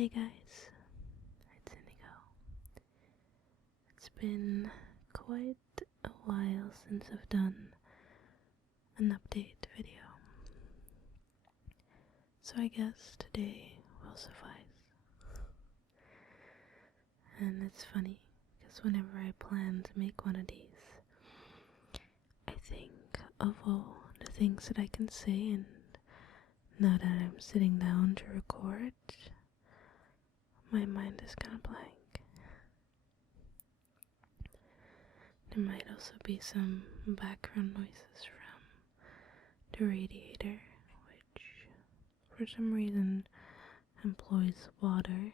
Hey guys, it's Indigo. It's been quite a while since I've done an update video, so I guess today will suffice. And it's funny, because whenever I plan to make one of these, I think of all the things that I can say, and now that I'm sitting down to record, my mind is kind of blank. There might also be some background noises from the radiator, which for some reason employs water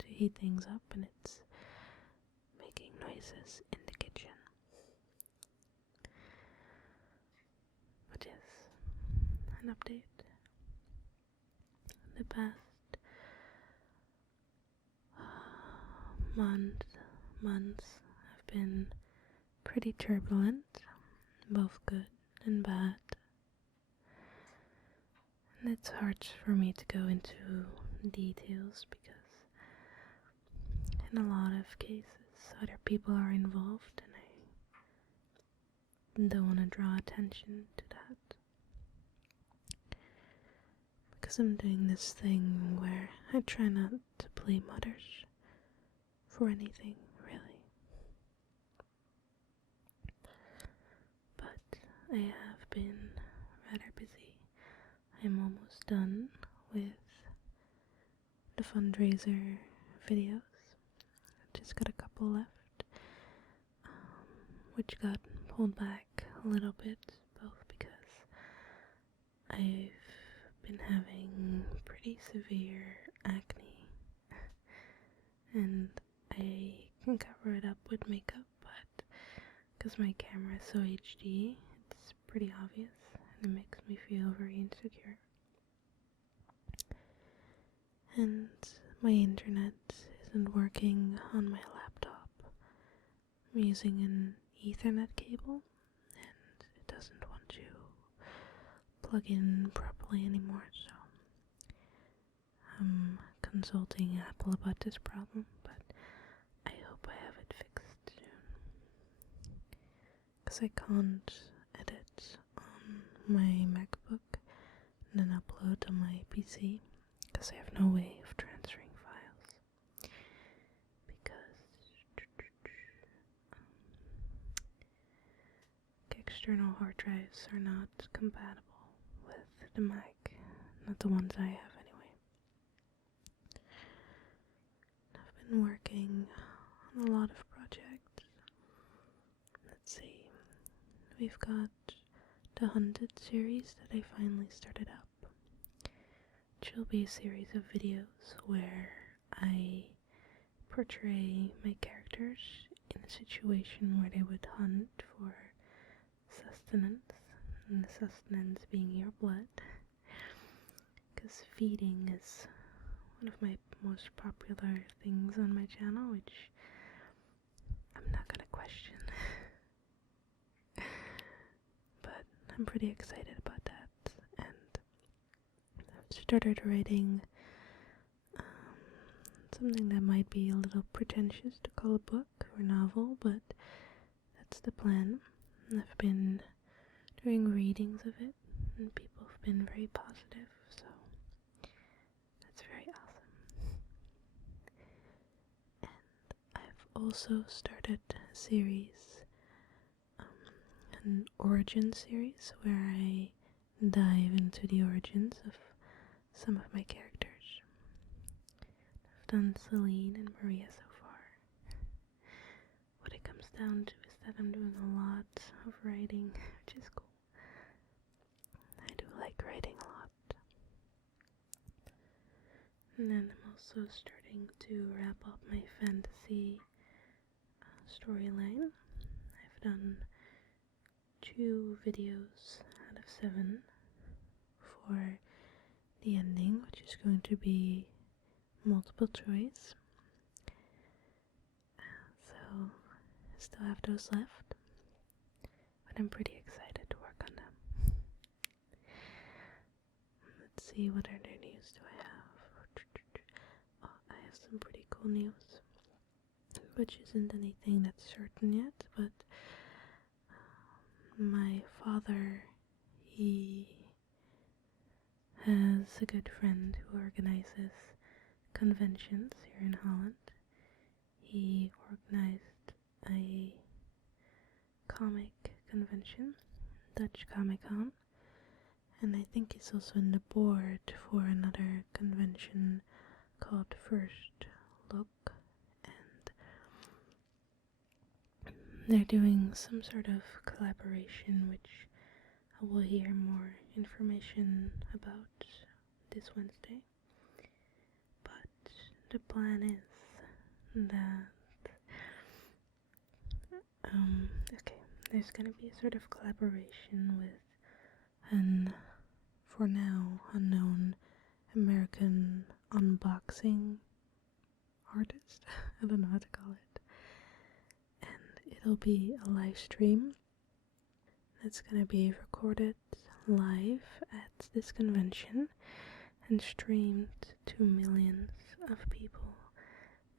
to heat things up, and it's making noises in the kitchen. But yes, an update. The past months have been pretty turbulent, both good and bad. And it's hard for me to go into details because in a lot of cases other people are involved and I don't want to draw attention to that. Because I'm doing this thing where I try not to blame others for anything, really. But I have been rather busy. I'm almost done with the fundraiser videos. I've just got a couple left, which got pulled back a little bit, both because I've been having pretty severe acne, and I can cover it up with makeup, but because my camera is so HD, it's pretty obvious, and it makes me feel very insecure. And my internet isn't working on my laptop. I'm using an Ethernet cable, and it doesn't want to plug in properly anymore, so I'm consulting Apple about this problem, but I hope I have it fixed soon. Because I can't edit on my MacBook and then upload on my PC, because I have no way of transferring files. Because external hard drives are not compatible with the Mac, not the ones I have anyway. I've been working on a lot of projects. Let's see, we've got the Hunted series that I finally started up, which will be a series of videos where I portray my characters in a situation where they would hunt for sustenance, and the sustenance being your blood, because feeding is one of my most popular things on my channel, which I'm not gonna question. But I'm pretty excited about that, and I've started writing something that might be a little pretentious to call a book or novel, but that's the plan. I've been doing readings of it, and people have been very positive, so that's very awesome. And I've also started a series, an origin series, where I dive into the origins of some of my characters. I've done Celine and Maria so far. What it comes down to is that I'm doing a lot of writing, which is cool. I do like writing a lot. And then I'm also starting to wrap up my fantasy storyline. I've done 2 videos out of 7 for the ending, which is going to be multiple choice. So I still have those left, but I'm pretty excited to work on them. Let's see, what other news do I have? Oh, local news, which isn't anything that's certain yet, but my father, he has a good friend who organizes conventions here in Holland. He organized a comic convention, Dutch Comic Con, and I think he's also in the board for another convention called First Look, and they're doing some sort of collaboration which I will hear more information about this Wednesday. But the plan is that okay, there's gonna be a sort of collaboration with an, for now, unknown American unboxing artist. I don't know how to call it. And it'll be a live stream that's gonna be recorded live at this convention and streamed to millions of people.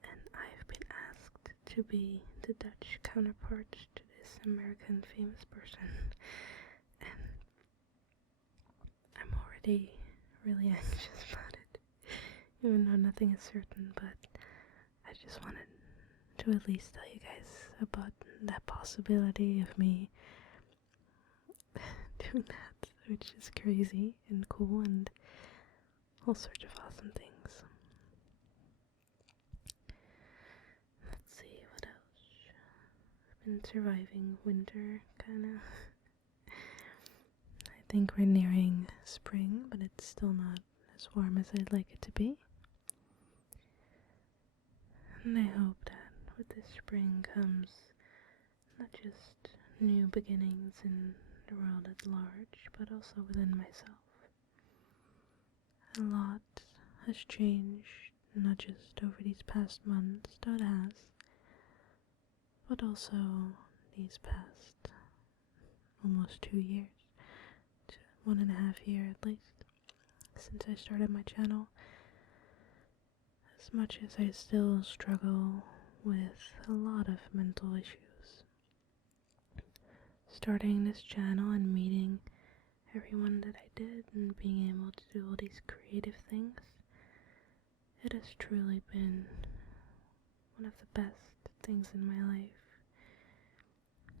And I've been asked to be the Dutch counterpart to this American famous person. And I'm already really anxious about it, even though nothing is certain, but I just wanted to at least tell you guys about that possibility of me doing that, which is crazy and cool and all sorts of awesome things. Let's see, what else? I've been surviving winter, kinda. I think we're nearing spring, but it's still not as warm as I'd like it to be. And I hope that with this spring comes not just new beginnings in the world at large, but also within myself. A lot has changed, not just over these past months, though it has, but also these past almost 2 years, 1.5 years at least, since I started my channel. As much as I still struggle with a lot of mental issues, starting this channel and meeting everyone that I did and being able to do all these creative things, it has truly been one of the best things in my life,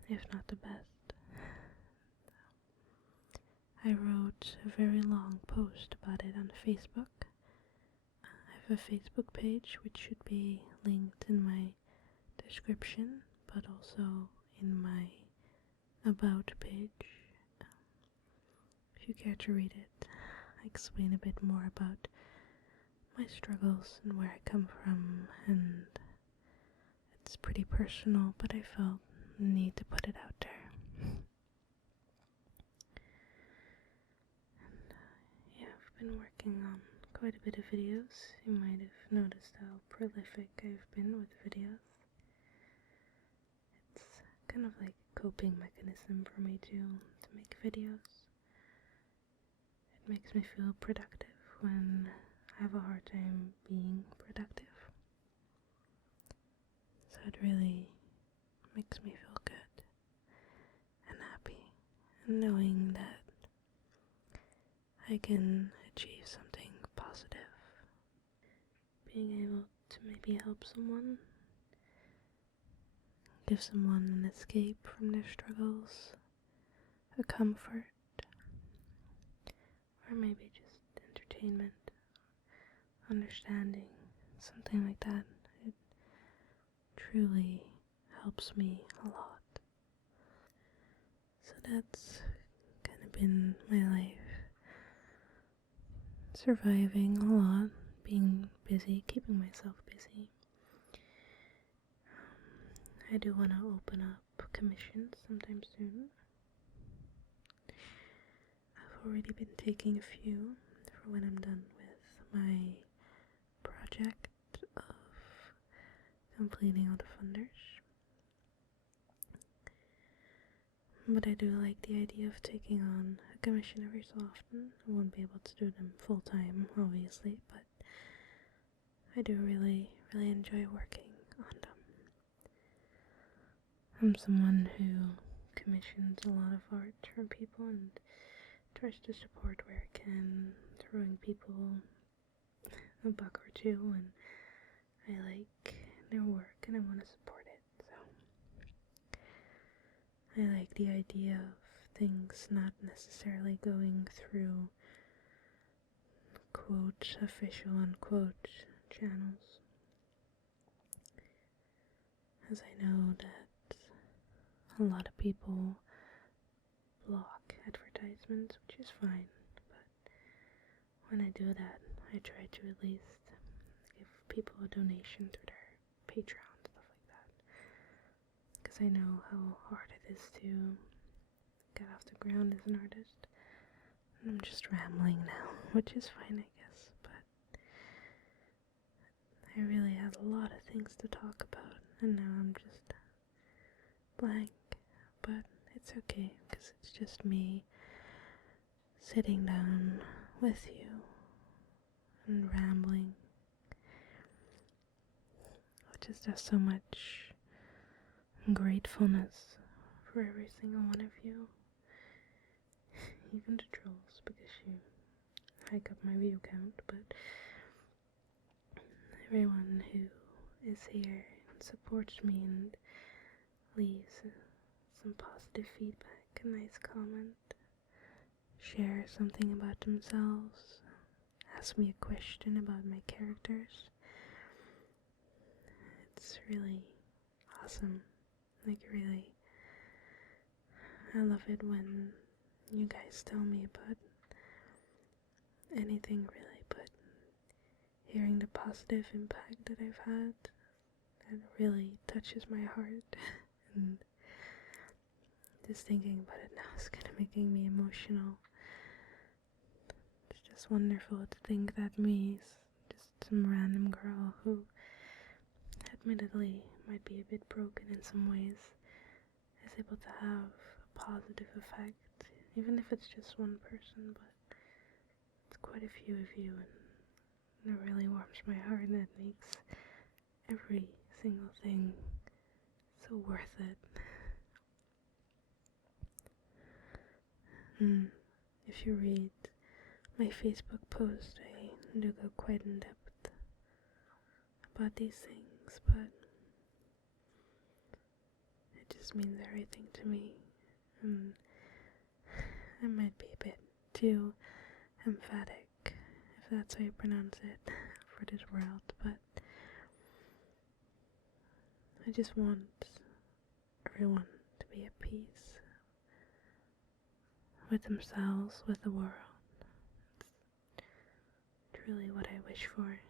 if not the best. I wrote a very long post about it on Facebook. I have a Facebook page which should be linked in my description, but also in my about page. If you care to read it, I explain a bit more about my struggles and where I come from, and it's pretty personal, but I felt the need to put it out there. And yeah, I've been working on quite a bit of videos. You might have noticed how prolific I've been with videos. It's kind of like a coping mechanism for me to make videos. It makes me feel productive when I have a hard time being productive. So it really makes me feel good and happy, and knowing that I can achieve something positive. Being able to maybe help someone, give someone an escape from their struggles, a comfort, or maybe just entertainment, understanding, something like that. It truly helps me a lot. So that's kind of been my life. Surviving a lot, being busy, keeping myself busy. I do want to open up commissions sometime soon. I've already been taking a few for when I'm done with my project of completing all the funders. But I do like the idea of taking on a commission every so often. I won't be able to do them full time, obviously, but I do really, really enjoy working on them. I'm someone who commissions a lot of art from people and tries to support where I can, throwing people a buck or two, and I like their work and I want to support it. So I like the idea of things not necessarily going through quote official unquote channels, as I know that a lot of people block advertisements, which is fine, but when I do that, I try to at least give people a donation through their Patreon, stuff like that, because I know how hard it is to get off the ground as an artist. And I'm just rambling now, which is fine, I guess, but I really had a lot of things to talk about, and now I'm just blank, but it's okay, because it's just me sitting down with you and rambling, which is just so much gratefulness for every single one of you, even the trolls, because you hike up my view count, but everyone who is here and supports me and leaves some positive feedback, a nice comment, share something about themselves, ask me a question about my characters. It's really awesome. Like, really, I love it when you guys tell me about anything, really, but hearing the positive impact that I've had, that really touches my heart, and just thinking about it now is kind of making me emotional. It's just wonderful to think that me, just some random girl who admittedly might be a bit broken in some ways, is able to have a positive effect, even if it's just one person, but it's quite a few of you, and it really warms my heart, and it makes every single thing so worth it. And if you read my Facebook post, I do go quite in depth about these things, but it just means everything to me, and I might be a bit too emphatic, if that's how you pronounce it, for this world, but I just want everyone to be at peace with themselves, with the world. It's really what I wish for.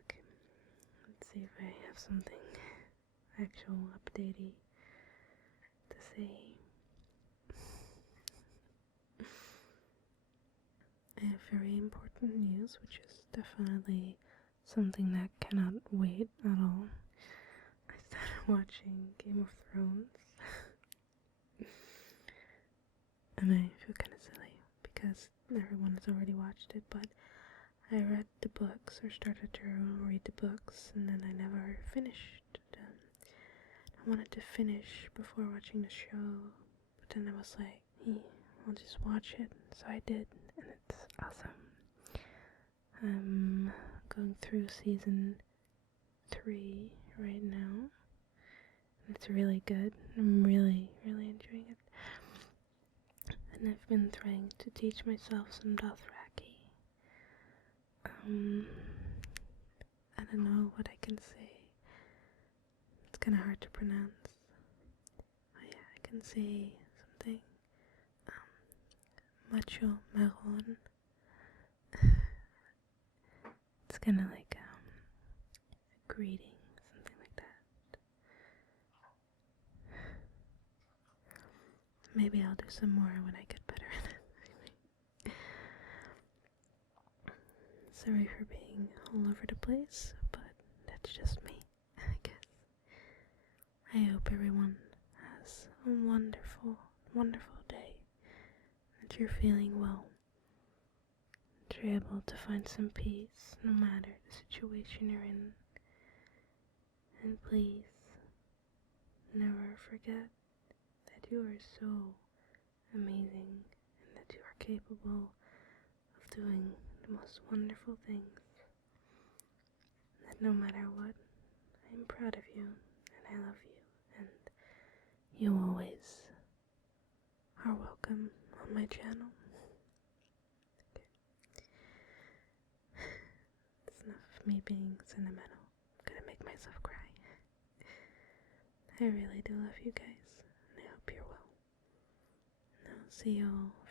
Okay, let's see if I have something actual updatey to say. I have very important news, which is definitely something that cannot wait at all. I started watching Game of Thrones, and I feel kind of silly because everyone has already watched it, but I read the books, or started to read the books, and then I never finished them. I wanted to finish before watching the show, but then I was like, I'll just watch it, so I did, and it's awesome. I'm going through season 3 right now, and it's really good. I'm really, really enjoying it. And I've been trying to teach myself some Dothraki. I don't know what I can say. It's kind of hard to pronounce. Oh yeah, I can say something. Macho marron. It's kind of like a greeting, something like that. Maybe I'll do some more when I get better at it. Sorry for being all over the place, but that's just me, I guess. I hope everyone has a wonderful, wonderful day, that you're feeling well, that you're able to find some peace no matter the situation you're in. And please, never forget that you are so amazing and that you are capable of doing the most wonderful things. That no matter what, I'm proud of you and I love you, and you always are welcome on my channel. Okay. It's enough of me being sentimental. I'm gonna make myself cry. I really do love you guys, and I hope you're well. And I'll see you all